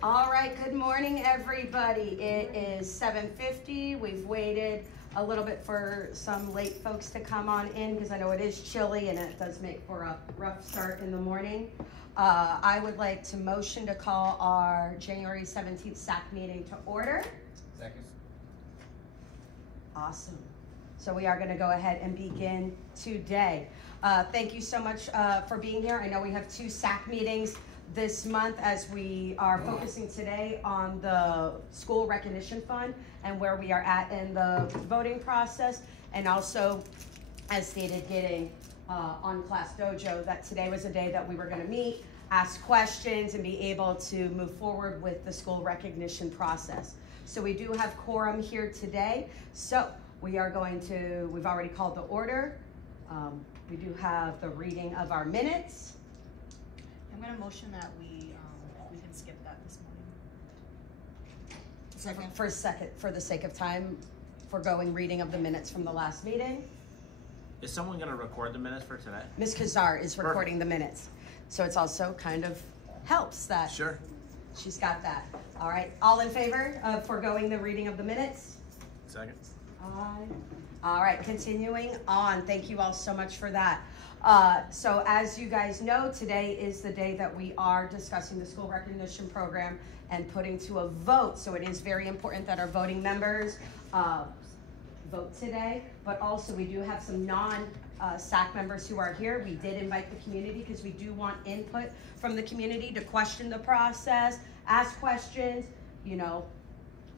All right, good morning, everybody. It is 7:50. We've waited a little bit for some late folks to come on in because I know it is chilly and it does make for a rough start in the morning. I would like to motion to call our January 17th SAC meeting to order. Second. Awesome. So we are going to go ahead and begin today. Thank you so much for being here. I know we have two SAC meetings this month as we are focusing today on the School Recognition Fund and where we are at in the voting process, and also, as stated, getting on Class Dojo, that today was a day that we were going to meet, ask questions, and be able to move forward with the school recognition process. So we do have quorum here today. So we are going to, we've already called the order. We do have the reading of our minutes. I'm going to motion that we can skip that this morning. For the sake of time, foregoing reading of the minutes from the last meeting. Is someone going to record the minutes for today? Ms. Kazar is recording the minutes. So it's also kind of helps that Sure. She's got that. All right, all in favor of foregoing the reading of the minutes? Second. Aye. All right, continuing on. Thank you all so much for that. So as you guys know, today is the day that we are discussing the school recognition program and putting to a vote. So it is very important that our voting members vote today, but also we do have some non-SAC members who are here. We did invite the community because we do want input from the community to question the process, ask questions, you know,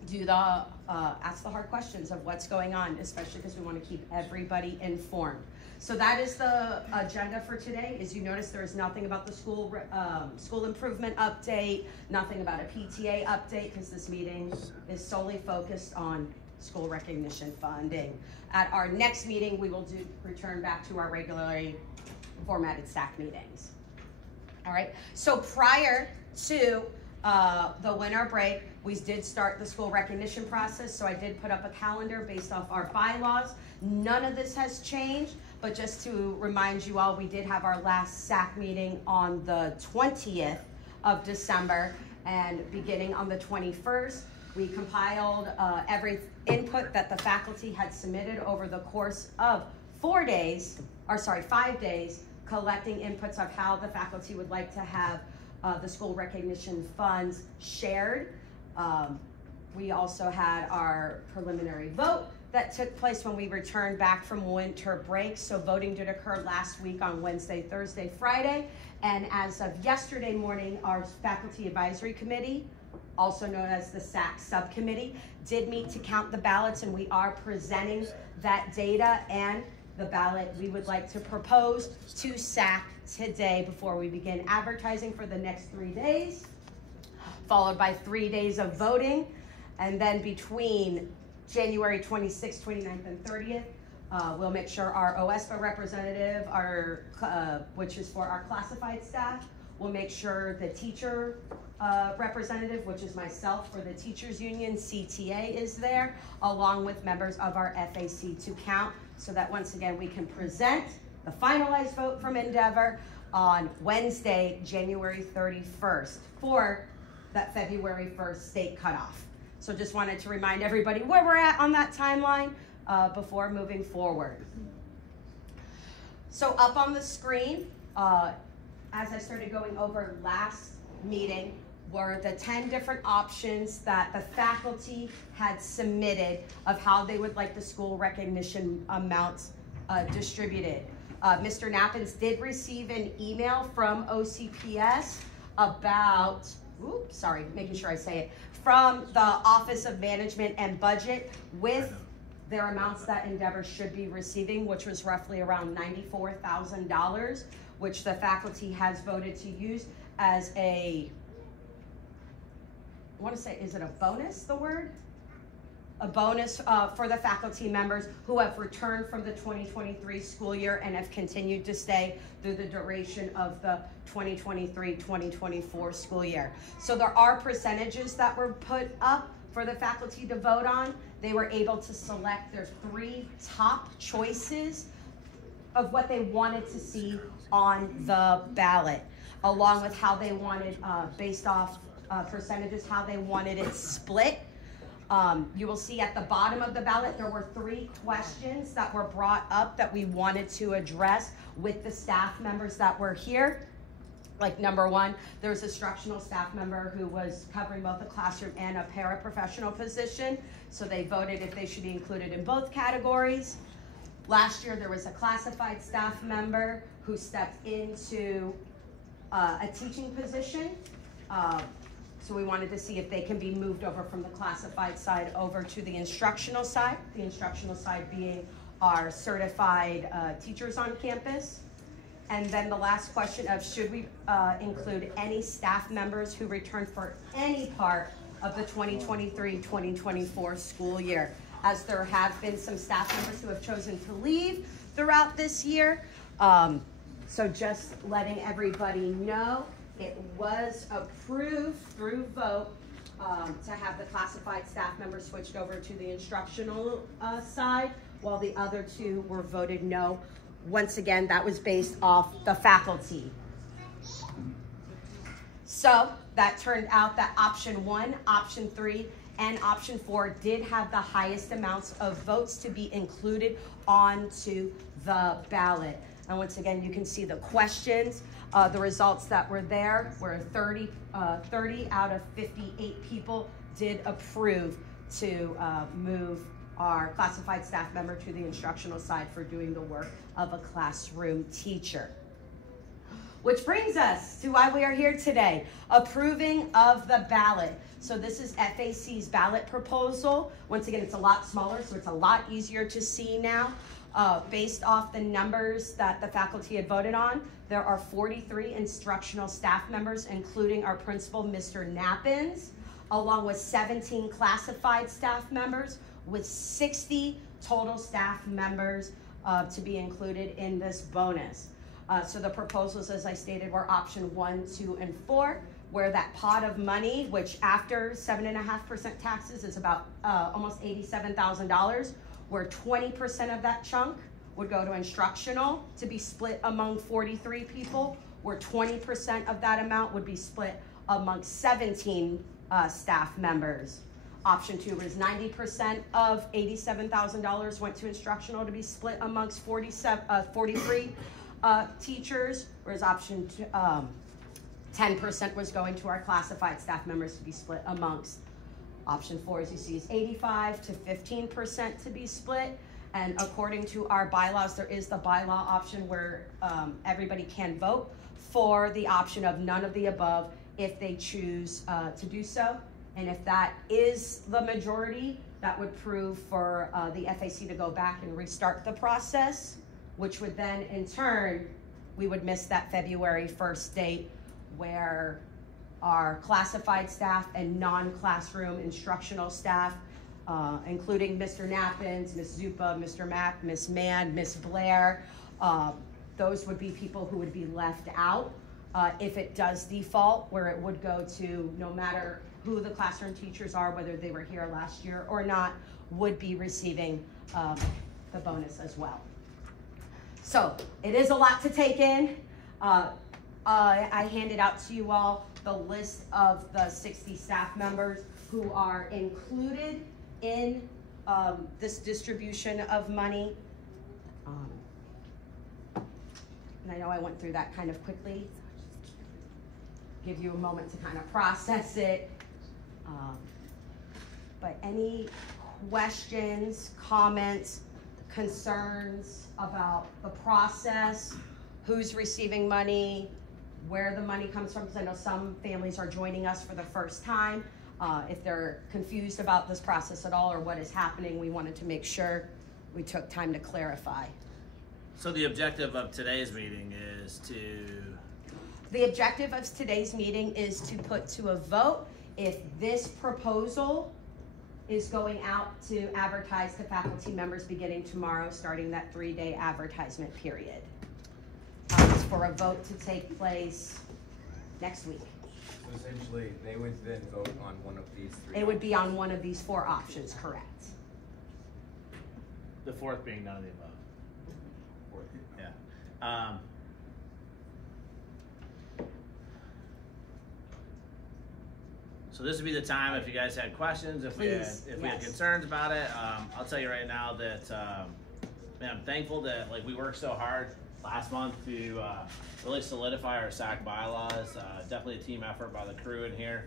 do the ask the hard questions of what's going on, especially because we want to keep everybody informed. So that is the agenda for today. As you notice, there is nothing about the school improvement update, nothing about a PTA update, because this meeting is solely focused on school recognition funding. At our next meeting, we will return back to our regularly formatted SAC meetings. All right, so prior to the winter break, we did start the school recognition process, so I did put up a calendar based off our bylaws. None of this has changed, but just to remind you all, we did have our last SAC meeting on the 20th of December, and beginning on the 21st, we compiled every input that the faculty had submitted over the course of 5 days, collecting inputs of how the faculty would like to have the school recognition funds shared. We also had our preliminary vote that took place when we returned back from winter break. So voting did occur last week on Wednesday, Thursday, Friday. And as of yesterday morning, our Faculty Advisory Committee, also known as the SAC Subcommittee, did meet to count the ballots, and we are presenting that data and the ballot we would like to propose to SAC today before we begin advertising for the next 3 days, followed by 3 days of voting. And then between January 26th, 29th, and 30th, we'll make sure our OSPA representative, which is for our classified staff, we'll make sure the teacher representative, which is myself for the teachers union, CTA, is there, along with members of our FAC to count, so that once again we can present the finalized vote from Endeavor on Wednesday, January 31st for that February 1st state cutoff. So just wanted to remind everybody where we're at on that timeline before moving forward. So up on the screen, as I started going over last meeting, were the 10 different options that the faculty had submitted of how they would like the school recognition amounts distributed. Mr. Nappins did receive an email from OCPS about, making sure I say it, from the Office of Management and Budget with their amounts that Endeavor should be receiving, which was roughly around $94,000, which the faculty has voted to use as a, I want to say, is it a bonus, the word? A bonus for the faculty members who have returned from the 2023 school year and have continued to stay through the duration of the 2023-2024 school year. So there are percentages that were put up for the faculty to vote on. They were able to select their 3 top choices of what they wanted to see on the ballot, along with how they wanted, based off percentages, how they wanted it split. You will see at the bottom of the ballot, there were 3 questions that were brought up that we wanted to address with the staff members that were here. Like number 1, there was an instructional staff member who was covering both a classroom and a paraprofessional position. So they voted if they should be included in both categories. Last year, there was a classified staff member who stepped into a teaching position. So we wanted to see if they can be moved over from the classified side over to the instructional side. The instructional side being our certified teachers on campus. And then the last question of should we include any staff members who return for any part of the 2023-2024 school year, as there have been some staff members who have chosen to leave throughout this year. So just letting everybody know, it was approved through vote to have the classified staff members switched over to the instructional side, while the other 2 were voted no. Once again, that was based off the faculty. So that turned out that option 1, option 3, and option 4 did have the highest amounts of votes to be included onto the ballot. And once again, you can see the questions. The results that were there were 30 out of 58 people did approve to move our classified staff member to the instructional side for doing the work of a classroom teacher. Which brings us to why we are here today, approving of the ballot. So this is FAC's ballot proposal. Once again, it's a lot smaller, so it's a lot easier to see now. Based off the numbers that the faculty had voted on, there are 43 instructional staff members, including our principal, Mr. Nappins, along with 17 classified staff members, with 60 total staff members to be included in this bonus. So the proposals, as I stated, were option 1, 2, and 4, where that pot of money, which after 7.5% taxes is about almost $87,000, where 20% of that chunk would go to instructional to be split among 43 people, where 20% of that amount would be split among 17 staff members. Option 2 was 90% of $87,000 went to instructional to be split amongst 43 teachers, whereas option 10% was going to our classified staff members to be split amongst. Option 4, as you see, is 85 to 15% to be split. And according to our bylaws, there is the bylaw option where everybody can vote for the option of none of the above if they choose to do so. And if that is the majority, that would prove for the FAC to go back and restart the process, which would then in turn, we would miss that February 1st date where our classified staff and non-classroom instructional staff, including Mr. Nappins, Ms. Zupa, Mr. Mack, Ms. Mann, Ms. Blair, those would be people who would be left out if it does default, where it would go to no matter who the classroom teachers are, whether they were here last year or not, would be receiving the bonus as well. So it is a lot to take in. I handed out to you all the list of the 60 staff members who are included in this distribution of money. And I know I went through that kind of quickly. Give you a moment to kind of process it. But any questions, comments, concerns about the process, who's receiving money, where the money comes from, because I know some families are joining us for the first time. If they're confused about this process at all or what is happening, we wanted to make sure we took time to clarify. So the objective of today's meeting is to... The objective of today's meeting is to put to a vote if this proposal is going out to advertise to faculty members beginning tomorrow, starting that 3-day advertisement period. It's for a vote to take place next week. So essentially, they would then vote on one of these 3 It would be on one of these 4 options, correct? The 4th being none of the above. Yeah. So this would be the time if you guys had questions, if we had Please, yes. concerns about it. I'll tell you right now that man, I'm thankful that like we worked so hard last month to really solidify our SAC bylaws. Definitely a team effort by the crew in here.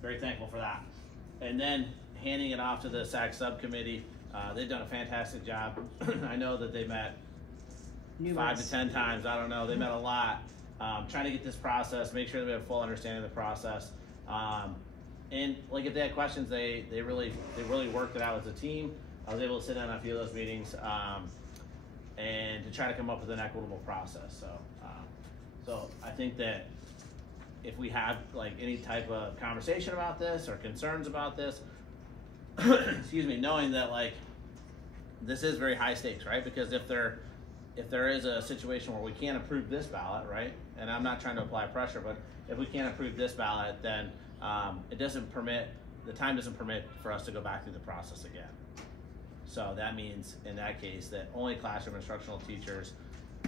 Very thankful for that. And then handing it off to the SAC subcommittee. They've done a fantastic job. I know that they met Numerous. 5 to 10 times. I don't know. They met a lot. Trying to get this process, make sure that we have full understanding of the process. And like if they had questions, they really worked it out as a team. I was able to sit in on a few of those meetings and to try to come up with an equitable process. So I think that if we have like any type of conversation about this or concerns about this, excuse me, knowing that like this is very high stakes, right? Because if there is a situation where we can't approve this ballot, right? And I'm not trying to apply pressure, but if we can't approve this ballot, then the time doesn't permit for us to go back through the process again. So that means in that case that only classroom instructional teachers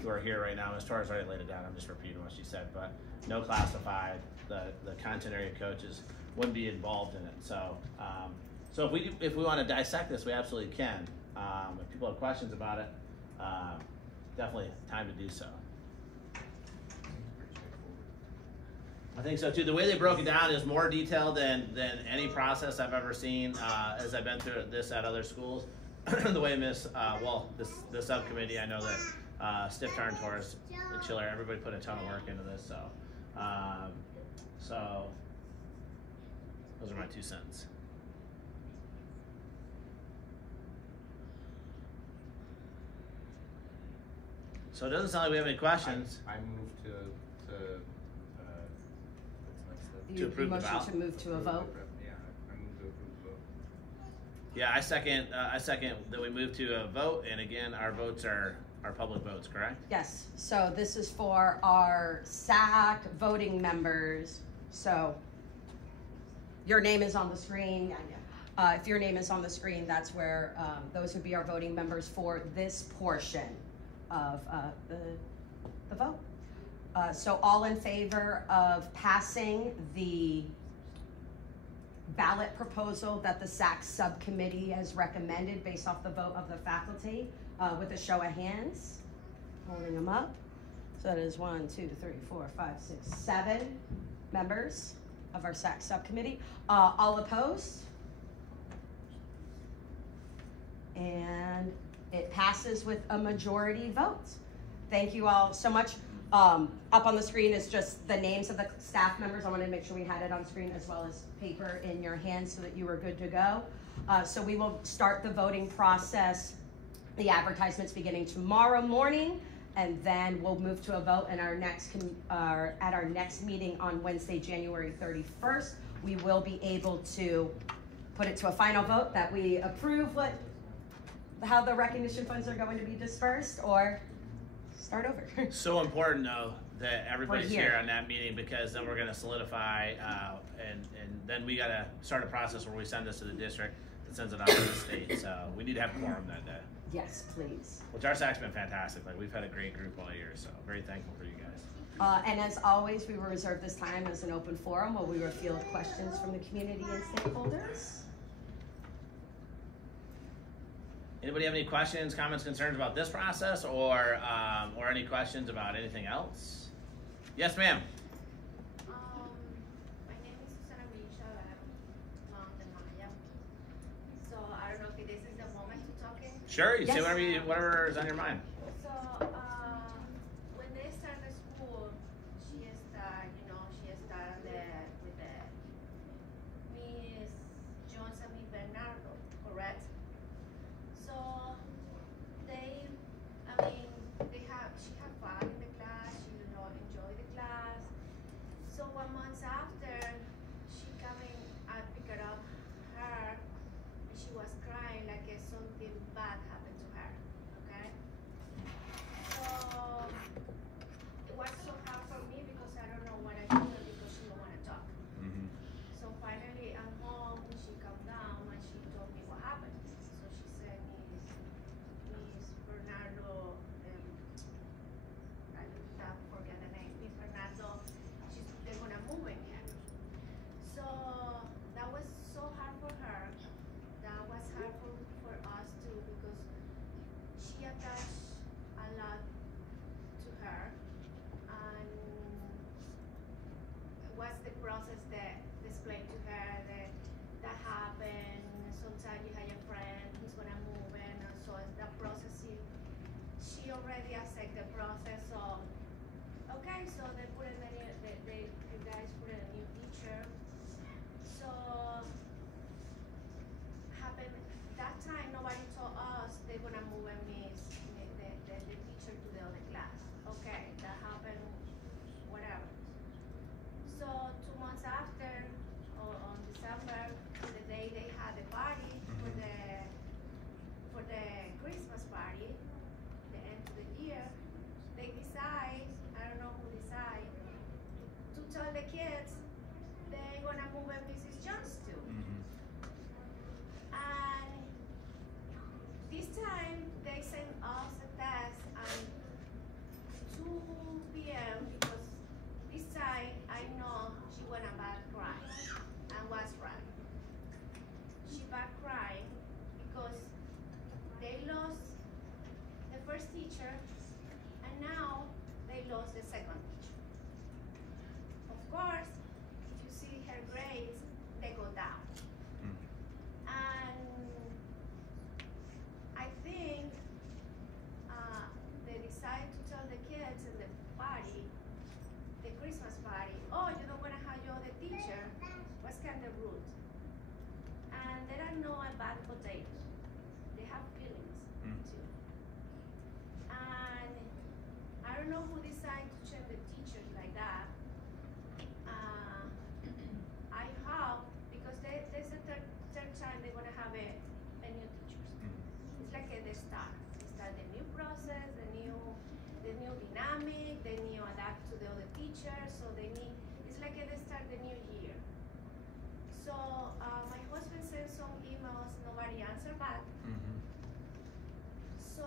who are here right now, Ms. Torres already laid it down, I'm just repeating what she said, but no classified, the content area coaches wouldn't be involved in it. So so if we want to dissect this, we absolutely can. If people have questions about it, definitely time to do so. I think so too. The way they broke it down is more detailed than any process I've ever seen as I've been through this at other schools. The way this subcommittee, I know that Stiftar and Torres, Chiller, everybody put a ton of work into this. So those are my 2 cents. So it doesn't sound like we have any questions. I move to what's next step? To approve the motion ballot? to move to a vote. Yeah, I move to approve the vote. Yeah, I second that we move to a vote, and again, our votes are public votes, correct? Yes, so this is for our SAC voting members. So your name is on the screen. If your name is on the screen, that's where those would be our voting members for this portion of the vote. So all in favor of passing the ballot proposal that the SAC subcommittee has recommended based off the vote of the faculty, with a show of hands, holding them up. So that is 1, 2, 3, 4, 5, 6, 7 members of our SAC subcommittee. All opposed? And it passes with a majority vote. Thank you all so much. Up on the screen is just the names of the staff members. I wanted to make sure we had it on screen as well as paper in your hands so that you were good to go. So we will start the voting process, the advertisements beginning tomorrow morning, and then we'll move to a vote in at our next meeting on Wednesday, January 31st. We will be able to put it to a final vote that we approve how the recognition funds are going to be dispersed, or start over. So important though that everybody's We're here here on that meeting, because then we're going to solidify and then we got to start a process where we send this to the district that sends it out to the state. So we need to have quorum that day. Yes, please. Which our SAC's been fantastic. Like we've had a great group all year, so very thankful for you guys. And as always, we will reserve this time as an open forum where we will field questions from the community and stakeholders. Anybody have any questions, comments, concerns about this process, or any questions about anything else? Yes, ma'am. My name is Susana Richa. I'm from the Maya. So I don't know if this is the moment to talk in. Sure, you Yes. say whatever is on your mind. So when they start the school, she started with the Miss Johnson and Bernardo, correct? So she had fun in the class. She enjoyed the class. So 1 month after, she coming, I pick her up, her, and she was crying like something bad happened to her, okay? she already accepted the process. So okay, so they put in a new, you guys put in a new teacher. So happened that time. Nobody told us they're gonna move and miss the teacher to the other class. Okay, that happened. Whatever. So 2 months after, or on December, the day they had the party for the Christmas party, the end of the year, they decide, I don't know who decide, to tell the kids they're gonna move in Mrs. Jones too. And this time they sent us a test at 2 p.m. because this time I know she went about crying and was right. She back crying because they lost the first teacher and now they lost the second teacher. Of course, if you see her grades, they go down. And I think they decide to tell the kids in the party, the Christmas party, oh, you don't want to hire the teacher, was kind of rude. And they don't know about potatoes. They have feelings too. And I don't know who decided to change the teachers like that. I hope, because there's a third time they're going to have a new teachers. It's like the start. They start the new process, the new dynamic, they new adapt to the other teachers, so it's like they start the new year. So my husband sent some emails, nobody answered back. So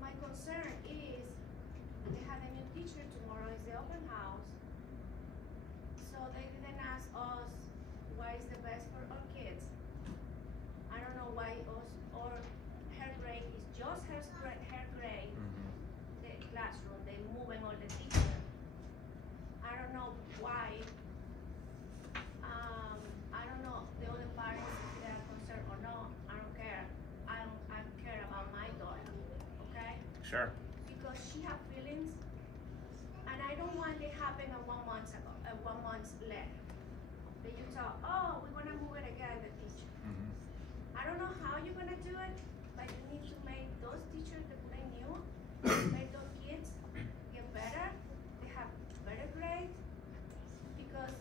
my concern is they have a new teacher tomorrow, is the open house. So they didn't ask us what is the best for our kids. I don't know why us or her grade is just her grade. The classroom, they moving all the teachers. I don't know why. I don't know the other parents if they are concerned or not. I don't care. I care about my daughter. Okay? Sure. Because she have feelings, and I don't want it happen at 1 month ago, 1 month later. That you tell, oh, we're gonna move it again, the teacher. I don't know how you're gonna do it, but you need to make those teachers that play new, make those kids get better, they have better grades, because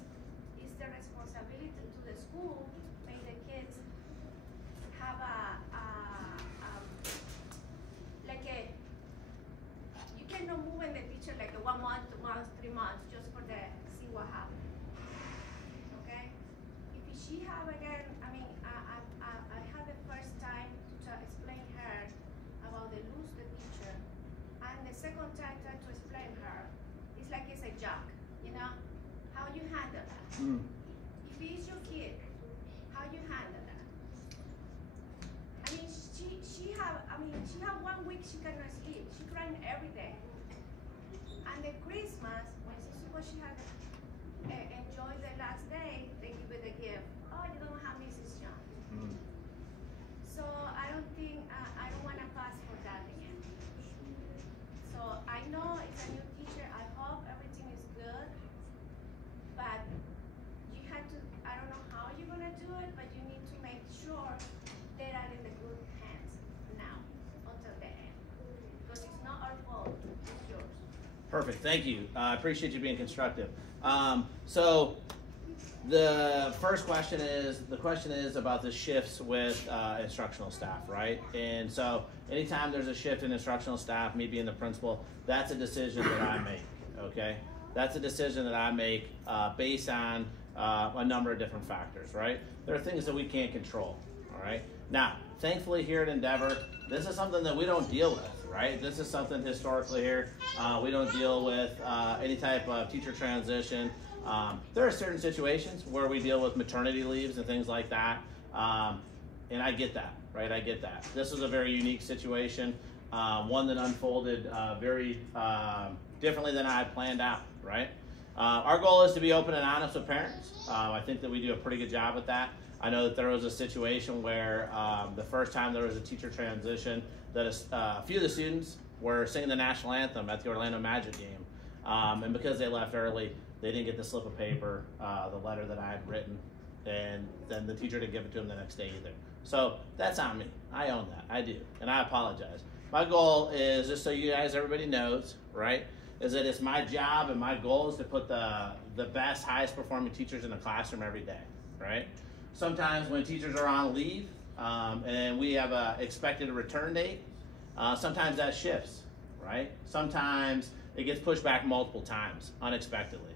it's the responsibility to the school, make the kids have you cannot move in the teacher like a 1 month, 2 months, 3 months, just for the see what happens. Okay? If she have again, I mean, I had the first time to explain her about the lose the teacher, and the second time try to explain her, it's like it's a joke, you know? How you handle that? If it's your kid, how you handle that? I mean, she have 1 week she cannot sleep. She crying every day. And the Christmas, when she's supposed she had enjoy the last day, they give her the gift. Oh, you don't have Mrs. Young. So I don't think I don't want to pass for that again. So I know it's a new teacher. I hope everything is good. But you have to. I don't know how you're gonna do it, but you need to make sure they are in the good hands now until the end, because it's not our fault. It's yours. Perfect. Thank you. I appreciate you being constructive. So the first question is about the shifts with instructional staff, right? And so anytime there's a shift in instructional staff, me being the principal, that's a decision that I make, okay? That's a decision that I make based on a number of different factors, right? There are things that we can't control, all right? Now, thankfully here at Endeavor, this is something that we don't deal with, right? This is something historically here. We don't deal with any type of teacher transition. There are certain situations where we deal with maternity leaves and things like that. And I get that, right? I get that. This is a very unique situation, one that unfolded very differently than I had planned out, right? Our goal is to be open and honest with parents. I think that we do a pretty good job at that. I know that there was a situation where the first time there was a teacher transition, that a few of the students were singing the national anthem at the Orlando Magic game. And because they left early, they didn't get the slip of paper, the letter that I had written, and then the teacher didn't give it to them the next day either. So that's on me. I own that. I do. And I apologize. My goal is, just so you guys, everybody knows, right, is that it's my job and my goal is to put the best, highest performing teachers in the classroom every day, right? Sometimes when teachers are on leave and we have a expected return date, sometimes that shifts, right? Sometimes it gets pushed back multiple times unexpectedly,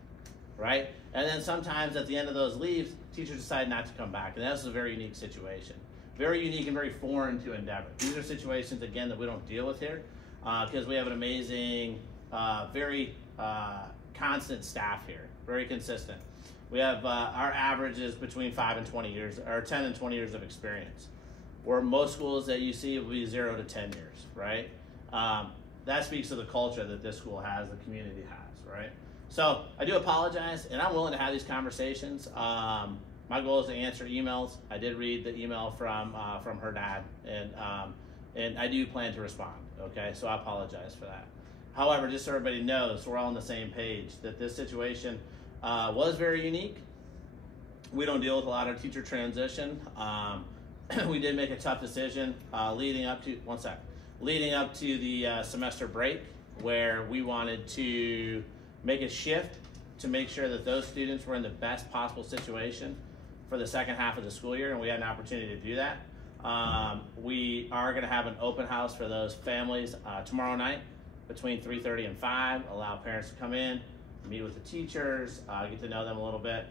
right? And then sometimes at the end of those leaves, teachers decide not to come back. And that's a very unique situation. Very unique and very foreign to Endeavor. These are situations, again, that we don't deal with here because we have an amazing, very constant staff here, very consistent. We have our average is between 5 and 20 years, or 10 and 20 years of experience. Where most schools that you see will be 0 to 10 years, right? That speaks to the culture that this school has, the community has, right? So I do apologize, and I'm willing to have these conversations. My goal is to answer emails. I did read the email from her dad, and I do plan to respond. Okay, so I apologize for that. However, just so everybody knows, we're all on the same page that this situation was very unique. We don't deal with a lot of teacher transition. We did make a tough decision leading up to the semester break, where we wanted to make a shift to make sure that those students were in the best possible situation for the second half of the school year, and we had an opportunity to do that. We are going to have an open house for those families tomorrow night between 3:30 and 5. Allow parents to come in, meet with the teachers, get to know them a little bit,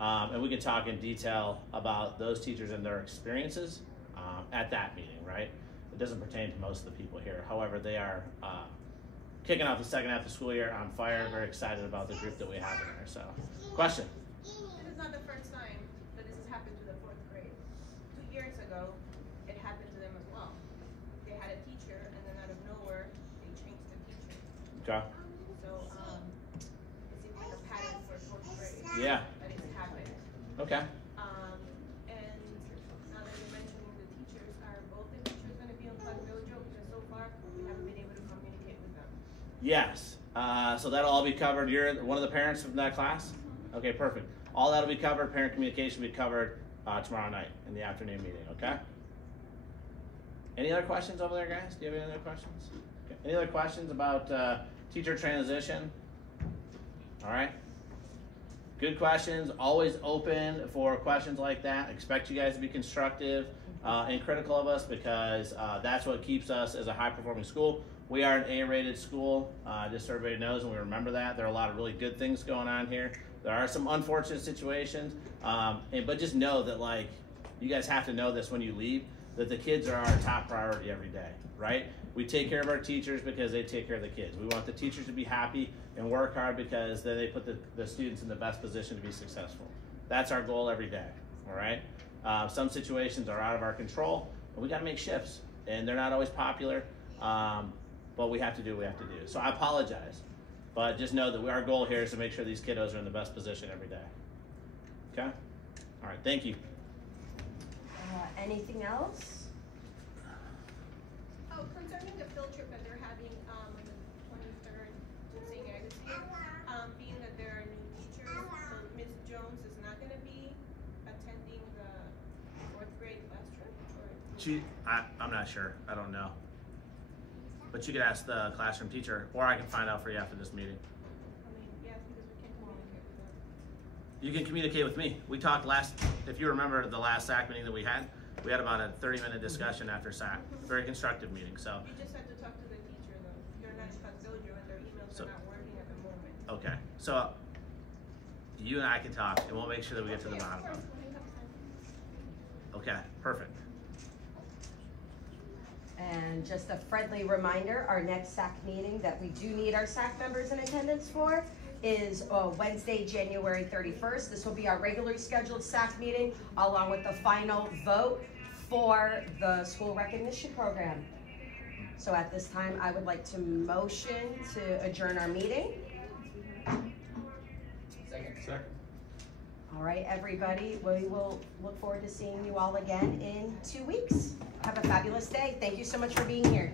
and we can talk in detail about those teachers and their experiences at that meeting, right? It doesn't pertain to most of the people here. However, they are kicking off the second half of the school year on fire. Very excited about the group that we have in there. So, question? This is not the first time that this has happened to the 4th grade. 2 years ago, it happened to them as well. They had a teacher, and then out of nowhere, they changed the teacher. Okay. So, it seems like a pattern for 4th grade. Yeah. That it's happened. Okay. And now that you're mentioning the teachers, are both the teachers going to be on Class Dojo? Because so far, we haven't been able to communicate with them. Yes. So that'll all be covered. You're one of the parents from that class? Okay, perfect. All that'll be covered. Parent communication will be covered tomorrow night in the afternoon meeting, okay? Any other questions over there, guys? Do you have any other questions? Okay. Any other questions about teacher transition? All right. Good questions. Always open for questions like that. Expect you guys to be constructive and critical of us, because that's what keeps us as a high-performing school. We are an A-rated school, just so everybody knows, and we remember that. There are a lot of really good things going on here. There are some unfortunate situations, but just know that, like, you guys have to know this when you leave, that the kids are our top priority every day, right? We take care of our teachers because they take care of the kids. We want the teachers to be happy and work hard because then they put the students in the best position to be successful. That's our goal every day, all right? Some situations are out of our control, and we got to make shifts, and they're not always popular. But we have to do what we have to do. So I apologize, but just know that our goal here is to make sure these kiddos are in the best position every day. Okay? All right, thank you. Anything else? Oh, concerning the field trip that they're having on the 23rd to St. Augustine, being that there are new teachers, so Ms. Jones is not going to be attending the 4th grade class trip? Or? I'm not sure. I don't know. But you could ask the classroom teacher, or I can find out for you after this meeting. I mean, yes, because we can't communicate with them. You can communicate with me. We talked if you remember the last SAC meeting that we had about a 30-minute discussion after SAC. Very constructive meeting, so. You just had to talk to the teacher, though. They're not in Class Dojo, and their emails are not working at the moment. Okay, so you and I can talk, and we'll make sure that we get to the bottom of it. Okay, perfect. And just a friendly reminder, our next SAC meeting that we do need our SAC members in attendance for is Wednesday, January 31st. This will be our regularly scheduled SAC meeting, along with the final vote for the school recognition program. So at this time, I would like to motion to adjourn our meeting. Second. All right, everybody, we will look forward to seeing you all again in 2 weeks. Have a fabulous day. Thank you so much for being here.